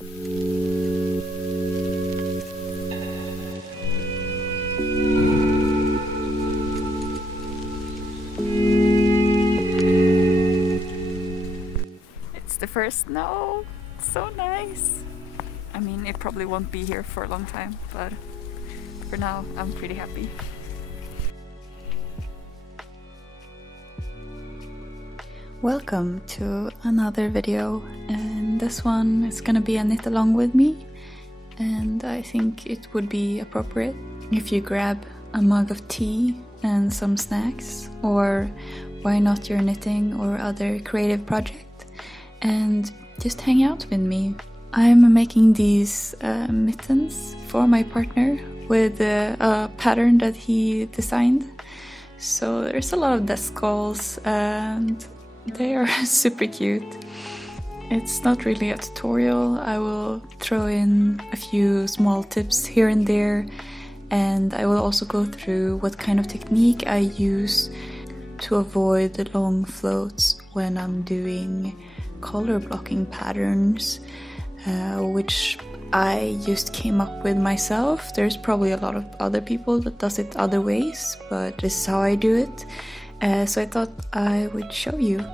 It's the first snow. It's so nice. I mean, it probably won't be here for a long time, but for now I'm pretty happy. Welcome to another video, and this one is gonna be a knit along with me, and I think it would be appropriate if you grab a mug of tea and some snacks, or why not your knitting or other creative project, and just hang out with me. I'm making these mittens for my partner with a pattern that he designed. So there's a lot of decals and they are super cute. It's not really a tutorial. I will throw in a few small tips here and there, and I will also go through what kind of technique I use to avoid the long floats when I'm doing color blocking patterns, which I just came up with myself. There's probably a lot of other people that does it other ways, but this is how I do it. So I thought I would show you.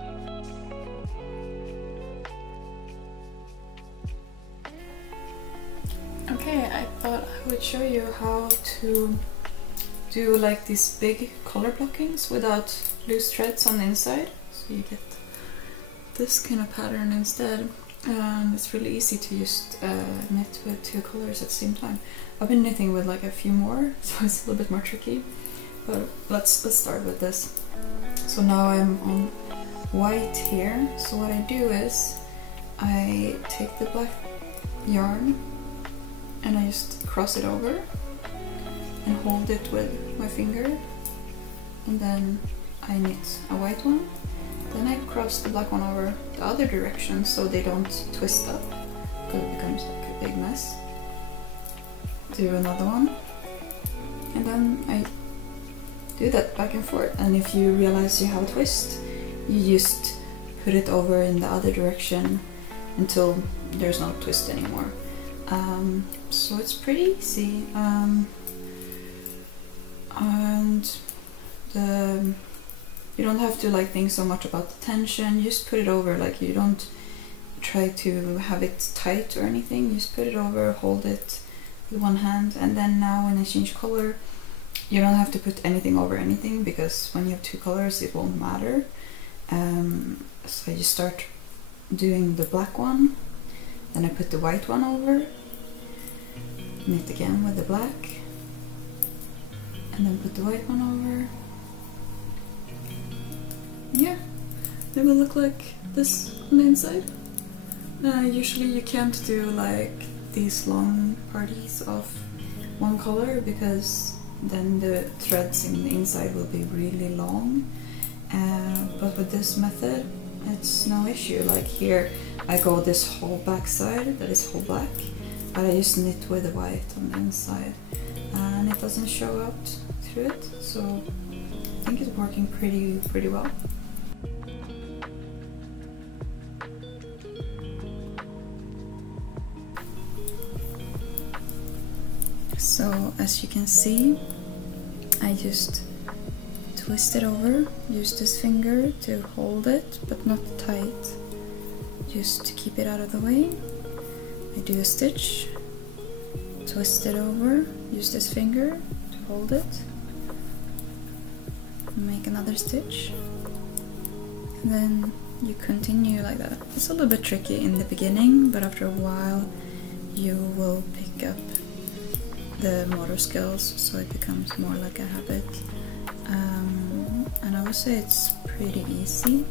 Okay, I thought I would show you how to do like these big color blockings without loose threads on the inside. So you get this kind of pattern instead. And it's really easy to just knit with two colors at the same time. I've been knitting with like a few more, so it's a little bit more tricky. But let's start with this. So now I'm on white here. So what I do is I take the black yarn and I just cross it over and hold it with my finger, and then I knit a white one. Then I cross the black one over the other direction so they don't twist up, because it becomes like a big mess. Do another one, and then I do that back and forth. And if you realize you have a twist, you just put it over in the other direction until there's no twist anymore. So it's pretty easy, and you don't have to like think so much about the tension. You just put it over, like you don't try to have it tight or anything. You just put it over, hold it with one hand, and then now when I change color, you don't have to put anything over anything, because when you have two colors it won't matter. So I just start doing the black one, then I put the white one over, knit again with the black, and then put the white one over. Yeah, they will look like this on the inside. Usually you can't do like these long parties of one color, because then the threads in the inside will be really long. But with this method it's no issue. Like here I go this whole back side that is whole black, but I just knit with the white on the inside, and it doesn't show out through it, so I think it's working pretty well. So as you can see, I just twist it over, use this finger to hold it, but not tight, just to keep it out of the way. I do a stitch, twist it over, use this finger to hold it, make another stitch, and then you continue like that. It's a little bit tricky in the beginning, but after a while you will pick up the motor skills, so it becomes more like a habit. And I would say it's pretty easy,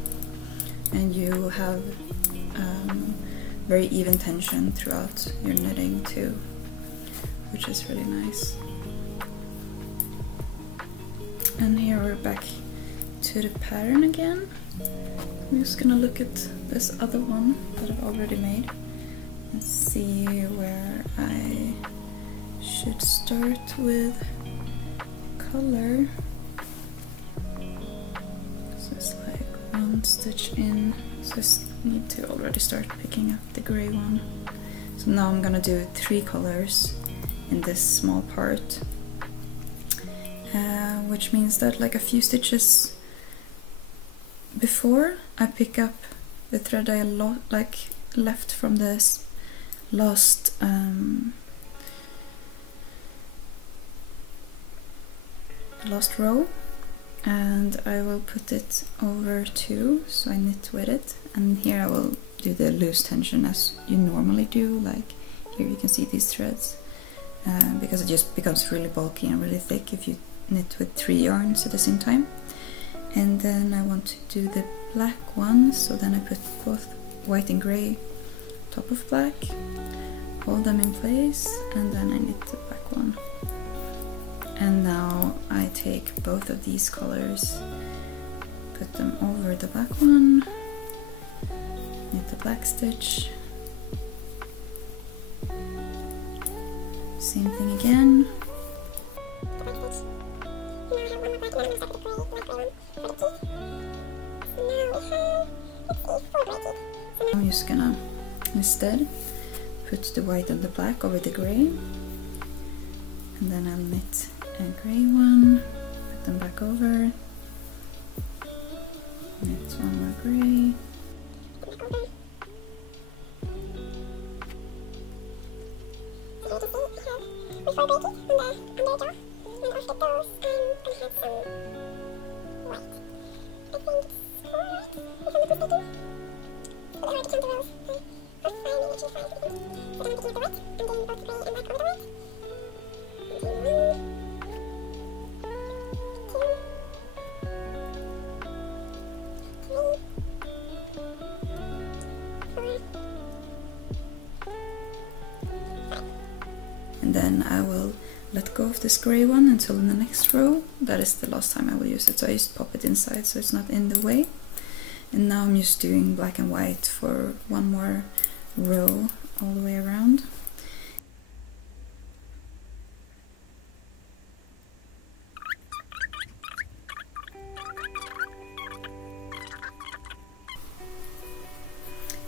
and you have very even tension throughout your knitting too, which is really nice. And here we're back to the pattern again. I'm just gonna look at this other one that I've already made and see where I should start with color. So it's like one stitch in, so I need to already start picking up the gray one. So now I'm gonna do 3 colors in this small part, which means that like a few stitches before I pick up the thread I left from this last row, and I will put it over too, so I knit with it, and here I will do the loose tension as you normally do. Like here you can see these threads, because it just becomes really bulky and really thick if you knit with 3 yarns at the same time. And then I want to do the black one, so then I put both white and grey top of black, hold them in place, and then I knit the black one. And now I take both of these colors, put them over the black one, knit the black stitch, same thing again. I'm just gonna instead put the white and the black over the grey, and then I'll knit a grey one, put them back over, knit one more grey, and then I will let go of this grey one until in the next row. That is the last time I will use it, so I just pop it inside so it's not in the way. And now I'm just doing black and white for one more row all the way around.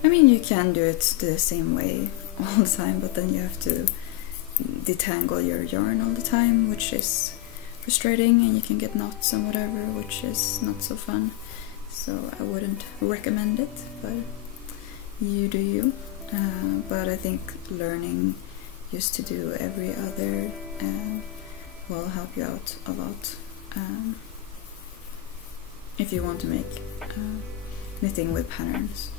I mean, you can do it the same way all the time, but then you have to detangle your yarn all the time, which is frustrating, and you can get knots and whatever, which is not so fun. So I wouldn't recommend it, but you do you. But I think learning just to do every other will help you out a lot if you want to make knitting with patterns.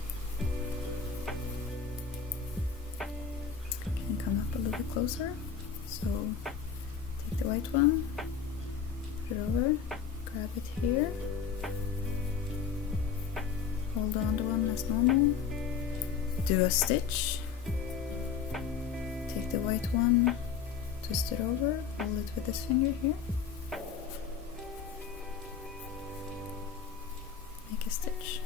Can come up a little bit closer. So take the white one, put it over, grab it here, hold on to one as normal, do a stitch, take the white one, twist it over, hold it with this finger here, make a stitch.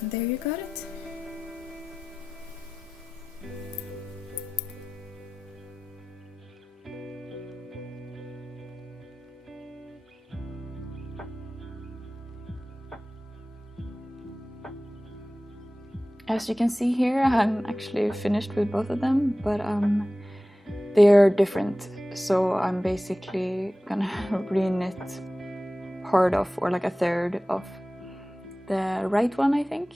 And there you got it. As you can see here, I'm actually finished with both of them, but they're different. So I'm basically gonna re-knit part of, or like a third of the right one, I think,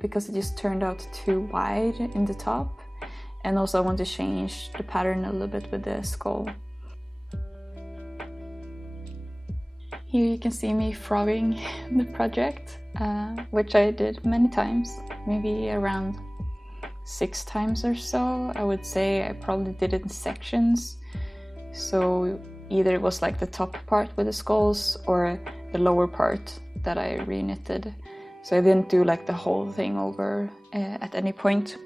because it just turned out too wide in the top, and also I want to change the pattern a little bit with the skull. Here you can see me frogging the project, which I did many times, maybe around 6 times or so. I would say I probably did it in sections, so either it was like the top part with the skulls or the lower part that I re-knitted. So I didn't do like the whole thing over at any point.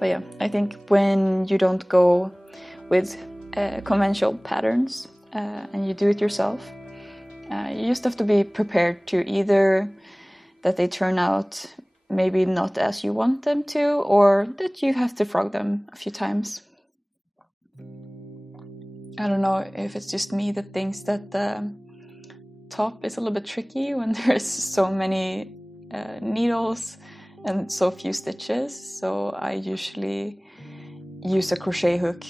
But yeah, I think when you don't go with conventional patterns and you do it yourself, you just have to be prepared to either that they turn out maybe not as you want them to, or that you have to frog them a few times. I don't know if it's just me that thinks that the top is a little bit tricky when there's so many needles and so few stitches, so I usually use a crochet hook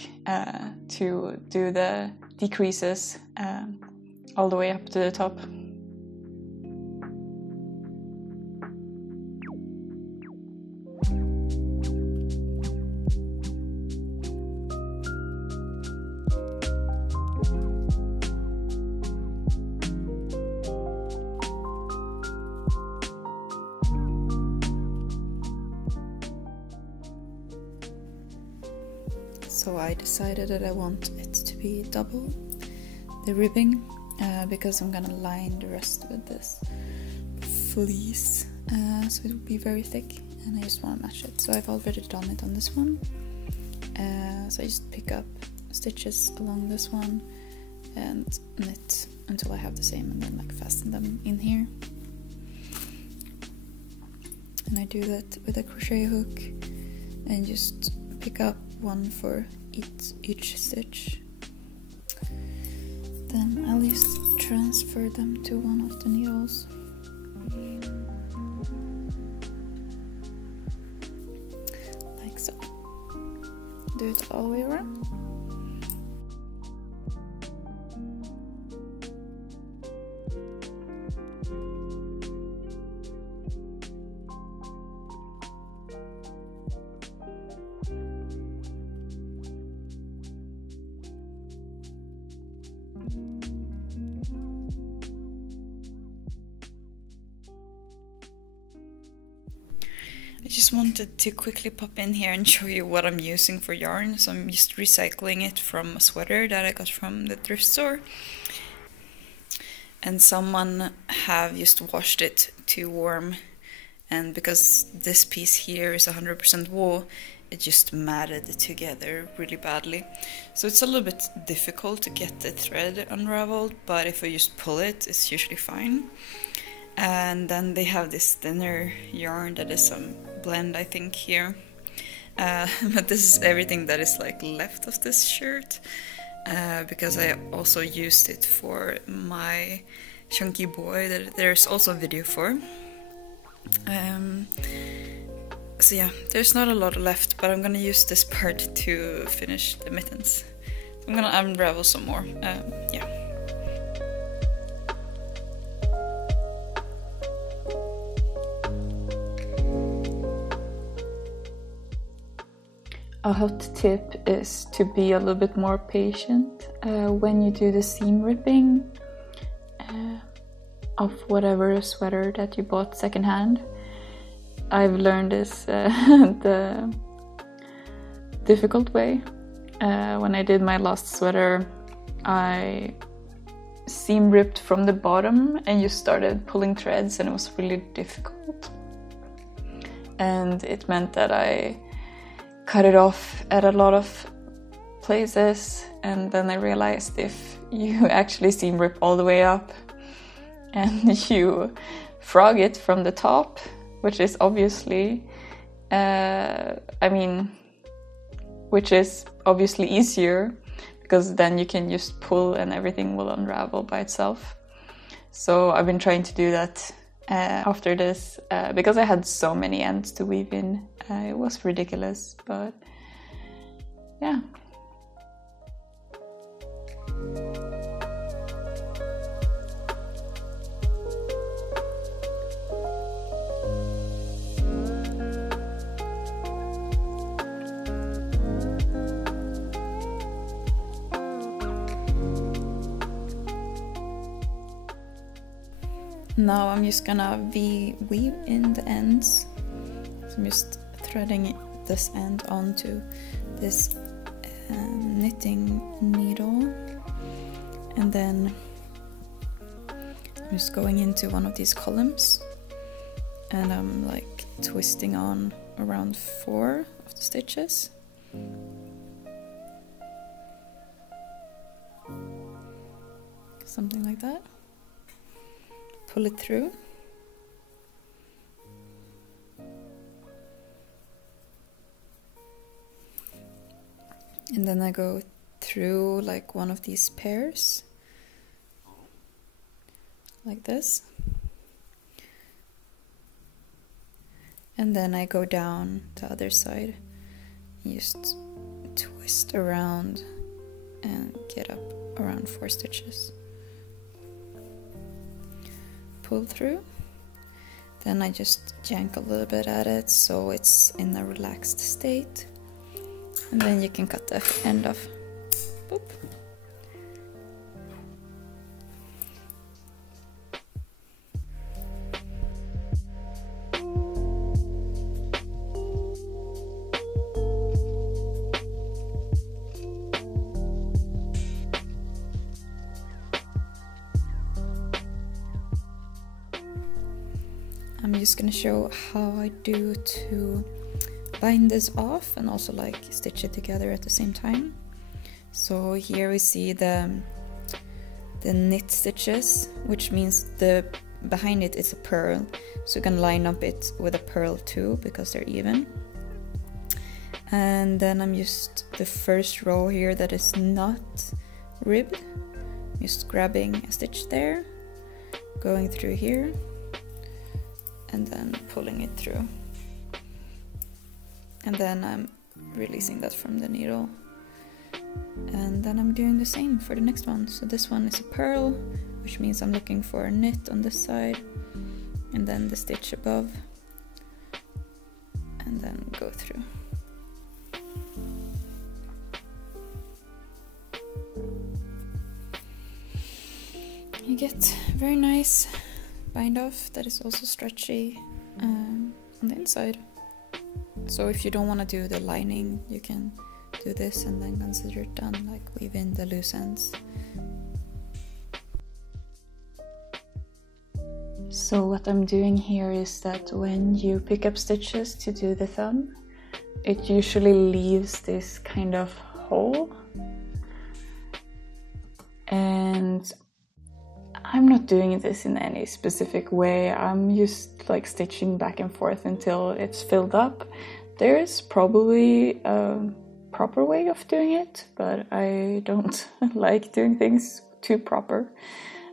to do the decreases all the way up to the top. So I decided that I want it to be double, the ribbing, because I'm gonna line the rest with this fleece, so it will be very thick, and I just want to match it. So I've already done it on this one, so I just pick up stitches along this one and knit until I have the same, and then like fasten them in here. And I do that with a crochet hook and just pick up one for each stitch. Then I'll just transfer them to one of the needles. Like so. Do it all the way around. I just wanted to quickly pop in here and show you what I'm using for yarn. So I'm just recycling it from a sweater that I got from the thrift store. And someone have just washed it too warm. And because this piece here is 100% wool, it just matted together really badly. So it's a little bit difficult to get the thread unraveled, but if I just pull it, it's usually fine. And then they have this thinner yarn that is some blend, I think, here. But this is everything that is like left of this shirt, because I also used it for my chunky boy that there's also a video for. So yeah, there's not a lot left, but I'm gonna use this part to finish the mittens. I'm gonna unravel some more, yeah. A hot tip is to be a little bit more patient when you do the seam ripping of whatever sweater that you bought secondhand. I've learned this the difficult way. When I did my last sweater, I seam ripped from the bottom and you started pulling threads, and it was really difficult. And it meant that I cut it off at a lot of places, and then I realized if you actually seam rip all the way up and you frog it from the top, which is obviously which is obviously easier, because then you can just pull and everything will unravel by itself. So I've been trying to do that after this, because I had so many ends to weave in. It was ridiculous, but yeah. Now I'm just gonna weave in the ends. So I'm just threading this end onto this knitting needle, and then I'm just going into one of these columns, and I'm like twisting on around 4 of the stitches. Something like that. Pull it through. And then I go through like one of these pairs, like this. And then I go down the other side, just twist around and get up around 4 stitches. Pull through. Then I just yank a little bit at it so it's in a relaxed state. And then you can cut the end off. Boop. I'm just gonna show how I do to bind this off and also like stitch it together at the same time. So here we see the knit stitches, which means the behind it is a purl, so you can line up it with a purl too because they're even. And then I'm just the first row here that is not ribbed, just grabbing a stitch there, going through here, and then pulling it through. And then I'm releasing that from the needle. And then I'm doing the same for the next one. So this one is a purl, which means I'm looking for a knit on this side, and then the stitch above, and then go through. You get very nice bind off that is also stretchy on the inside. So if you don't want to do the lining, you can do this and then consider it done, like weave in the loose ends. So what I'm doing here is that when you pick up stitches to do the thumb, it usually leaves this kind of hole. And I'm not doing this in any specific way. I'm just like stitching back and forth until it's filled up. There is probably a proper way of doing it, but I don't like doing things too proper.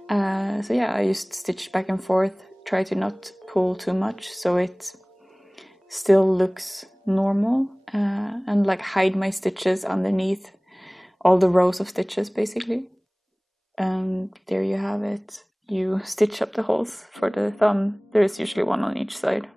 So yeah, I just stitch back and forth, try to not pull too much so it still looks normal, and like hide my stitches underneath all the rows of stitches basically. And there you have it. You stitch up the holes for the thumb. There is usually one on each side.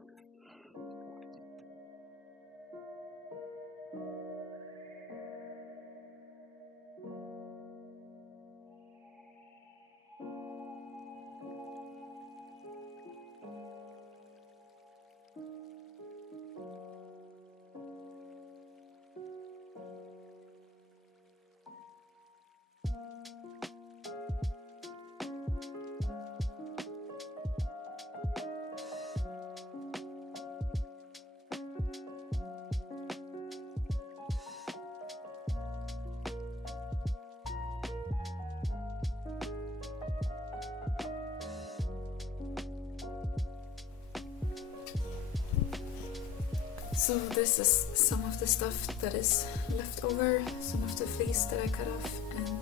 So this is some of the stuff that is left over, some of the fleece that I cut off, and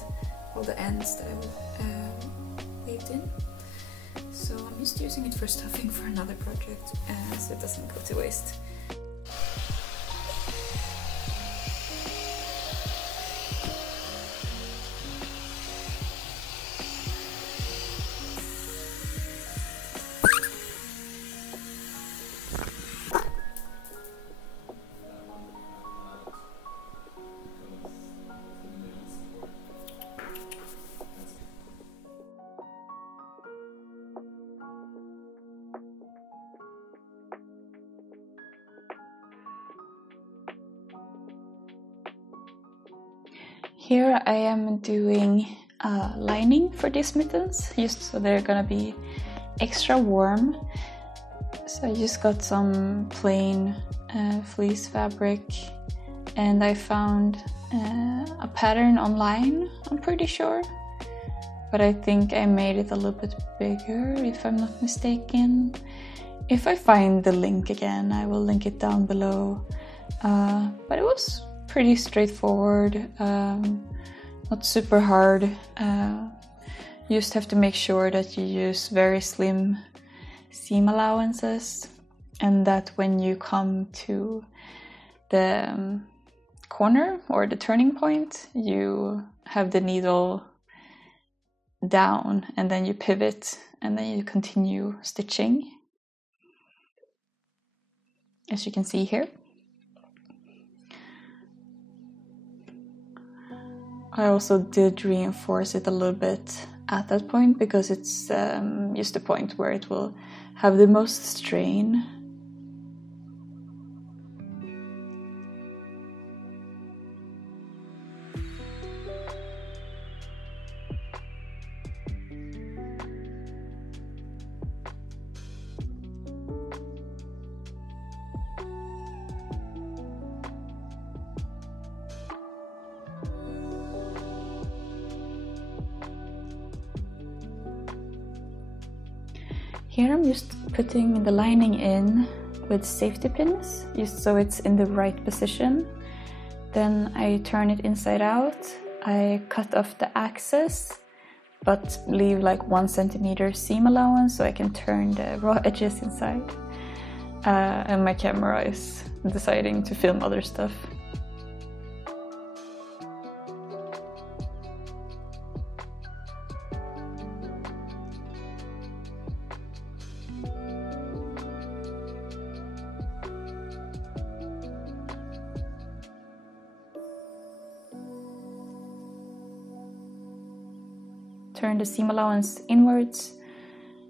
all the ends that I weaved in. So I'm just using it for stuffing for another project, so it doesn't go to waste. Here I am doing lining for these mittens, just so they're gonna be extra warm. So I just got some plain fleece fabric, and I found a pattern online, I'm pretty sure. But I think I made it a little bit bigger, if I'm not mistaken. If I find the link again, I will link it down below. But it was pretty straightforward, not super hard. You just have to make sure that you use very slim seam allowances, and that when you come to the corner or the turning point, you have the needle down and then you pivot and then you continue stitching, as you can see here. I also did reinforce it a little bit at that point because it's just the point where it will have the most strain. Here I'm just putting the lining in with safety pins, just so it's in the right position. Then I turn it inside out. I cut off the axis, but leave like 1 centimeter seam allowance so I can turn the raw edges inside. And my camera is deciding to film other stuff. Turn the seam allowance inwards,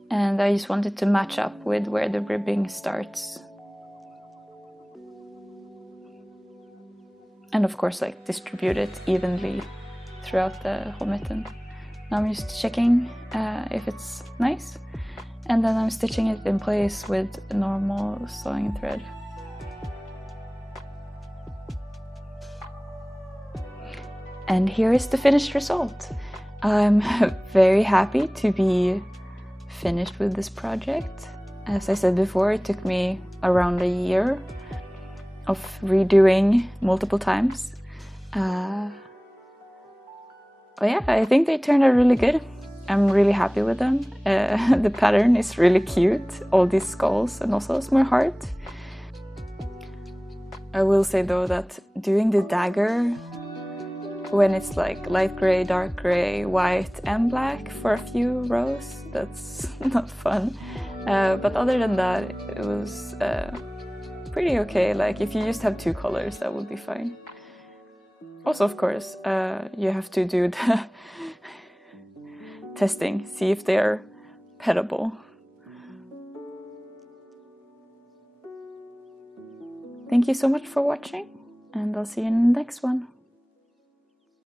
and I just wanted to match up with where the ribbing starts. And of course, like, distribute it evenly throughout the whole mitten. Now I'm just checking if it's nice, and then I'm stitching it in place with a normal sewing thread. And here is the finished result. I'm very happy to be finished with this project. As I said before, it took me around a year of redoing multiple times. But yeah, I think they turned out really good. I'm really happy with them. The pattern is really cute, all these skulls and also a small heart. I will say though that doing the dagger when it's like light gray, dark gray, white and black for a few rows, that's not fun. But other than that, it was pretty okay. Like, if you just have 2 colors, that would be fine. Also, of course, you have to do the testing, see if they're pettable. Thank you so much for watching, and I'll see you in the next one.